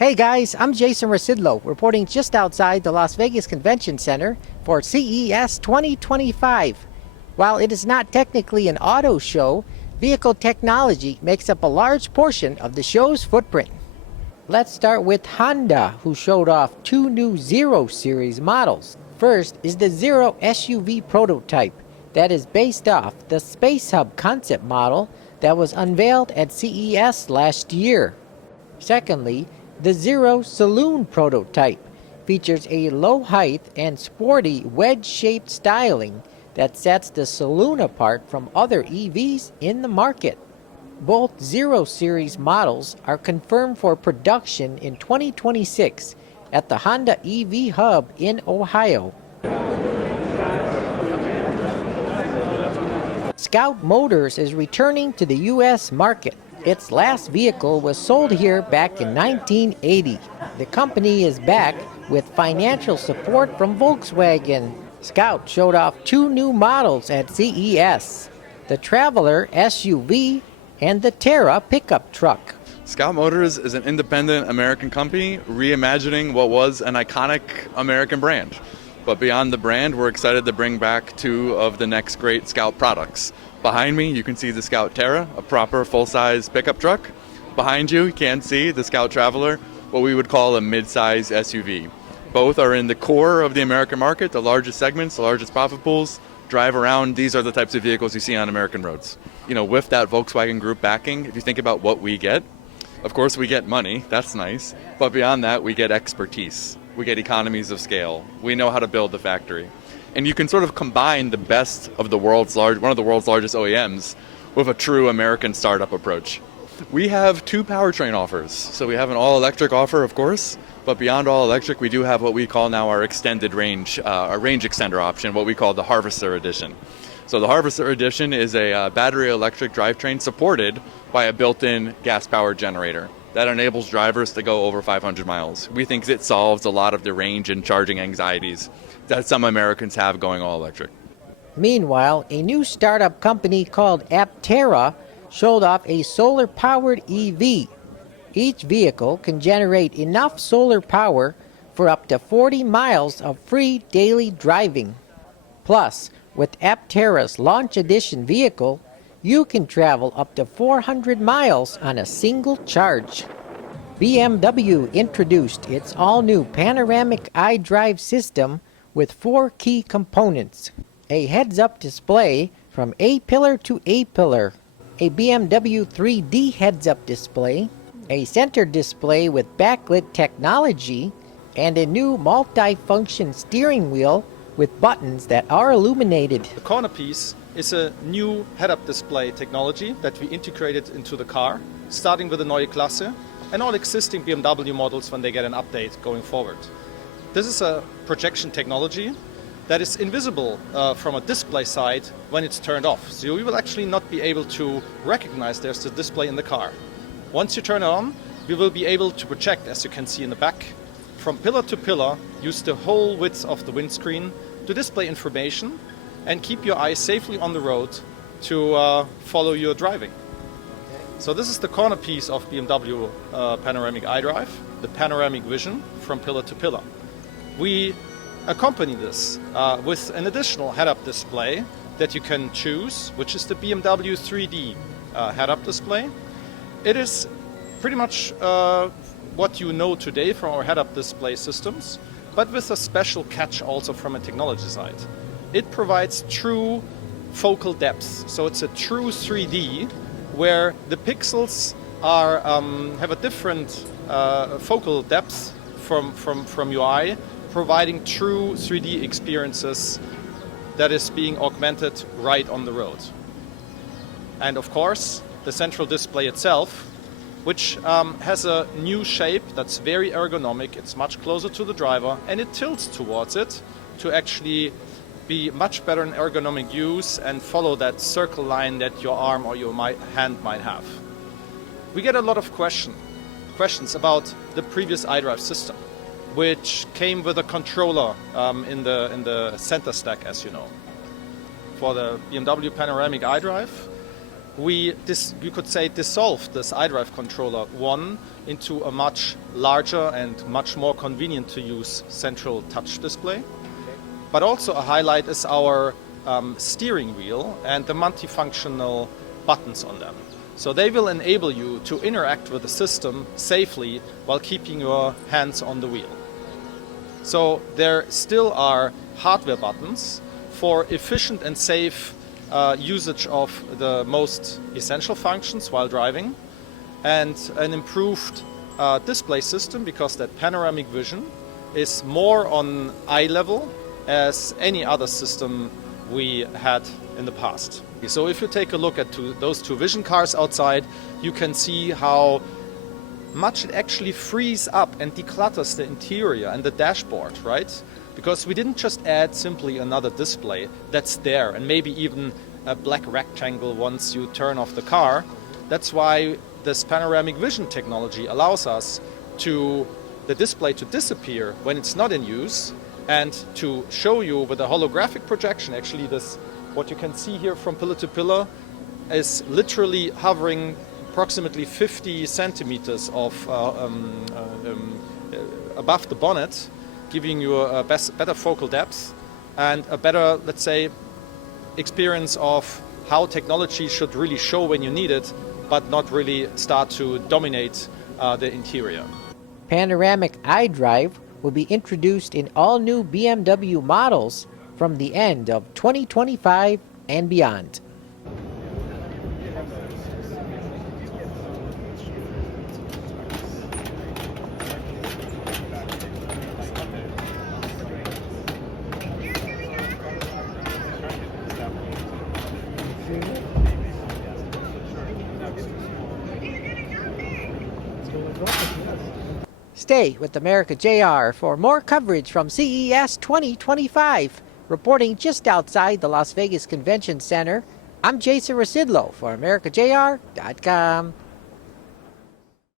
Hey guys, I'm Jason Rzucidlo, reporting just outside the Las Vegas Convention Center for CES 2025. While it is not technically an auto show, vehicle technology makes up a large portion of the show's footprint. Let's start with Honda, who showed off two new Zero Series models. First is the Zero SUV prototype that is based off the Space Hub concept model that was unveiled at CES last year. Secondly, the Zero Saloon prototype features a low height and sporty wedge-shaped styling that sets the Saloon apart from other EVs in the market. Both Zero Series models are confirmed for production in 2026 at the Honda EV Hub in Ohio. Scout Motors is returning to the U.S. market. Its last vehicle was sold here back in 1980. The company is back with financial support from Volkswagen. Scout showed off two new models at CES, the Traveler SUV and the Terra pickup truck. Scout Motors is an independent American company reimagining what was an iconic American brand. But beyond the brand, we're excited to bring back two of the next great Scout products. Behind me, you can see the Scout Terra, a proper full-size pickup truck. Behind you can see the Scout Traveler, what we would call a mid-size SUV. Both are in the core of the American market, the largest segments, the largest profit pools. Drive around, these are the types of vehicles you see on American roads. With that Volkswagen Group backing, if you think about what we get, of course we get money, that's nice. But beyond that, we get expertise. We get economies of scale. We know how to build the factory. And you can sort of combine the best of one of the world's largest OEMs with a true American startup approach. We have two powertrain offers. So we have an all-electric offer, of course, but beyond all-electric, we do have what we call now our extended range, our range extender option, what we call the Harvester Edition. So the Harvester Edition is a battery electric drivetrain supported by a built-in gas-powered generator that enables drivers to go over 500 miles. We think it solves a lot of the range and charging anxieties that some Americans have going all electric. Meanwhile, a new startup company called Aptera showed off a solar-powered EV. Each vehicle can generate enough solar power for up to 40 miles of free daily driving. Plus, with Aptera's Launch Edition vehicle, you can travel up to 400 miles on a single charge. BMW introduced its all-new Panoramic iDrive system with four key components: a heads-up display from A-pillar to A-pillar, a BMW 3D heads-up display, a center display with backlit technology, and a new multi-function steering wheel with buttons that are illuminated. The corner piece is a new head-up display technology that we integrated into the car, starting with the Neue Klasse and all existing BMW models when they get an update going forward. This is a projection technology that is invisible from a display side when it's turned off. So we will actually not be able to recognize there's a display in the car. Once you turn it on, we will be able to project, as you can see in the back, from pillar to pillar, use the whole width of the windscreen to display information and keep your eyes safely on the road to follow your driving. So this is the corner piece of BMW Panoramic iDrive, the panoramic vision from pillar to pillar. We accompany this with an additional head-up display that you can choose, which is the BMW 3D head-up display. It is pretty much what you know today from our head-up display systems, but with a special catch also from a technology side. It provides true focal depth, so it's a true 3D where the pixels are have a different focal depth from your eye, providing true 3D experiences that is being augmented right on the road. And of course, the central display itself, which has a new shape that's very ergonomic. It's much closer to the driver and it tilts towards it to actually be much better in ergonomic use and follow that circle line that your arm or your hand might have. We get a lot of questions about the previous iDrive system, which came with a controller in the center stack, as you know. For the BMW Panoramic iDrive, you could say, dissolved this iDrive controller one into a much larger and much more convenient to use central touch display. But also a highlight is our steering wheel and the multifunctional buttons on them. So they will enable you to interact with the system safely while keeping your hands on the wheel. So there still are hardware buttons for efficient and safe usage of the most essential functions while driving, and an improved display system, because that panoramic vision is more on eye level as any other system we had in the past. So if you take a look at those two vision cars outside, you can see how much it actually frees up and declutters the interior and the dashboard, right? Because we didn't just add simply another display that's there, and maybe even a black rectangle once you turn off the car. That's why this panoramic vision technology allows us the display to disappear when it's not in use, and to show you with a holographic projection. Actually, what you can see here from pillar to pillar is literally hovering approximately 50 centimeters above the bonnet, giving you a better focal depth and a better, let's say, experience of how technology should really show when you need it, but not really start to dominate the interior. Panoramic iDrive will be introduced in all new BMW models from the end of 2025 and beyond. Stay with AmericaJR for more coverage from CES 2025. Reporting just outside the Las Vegas Convention Center, I'm Jason Rzucidlo for AmericaJR.com.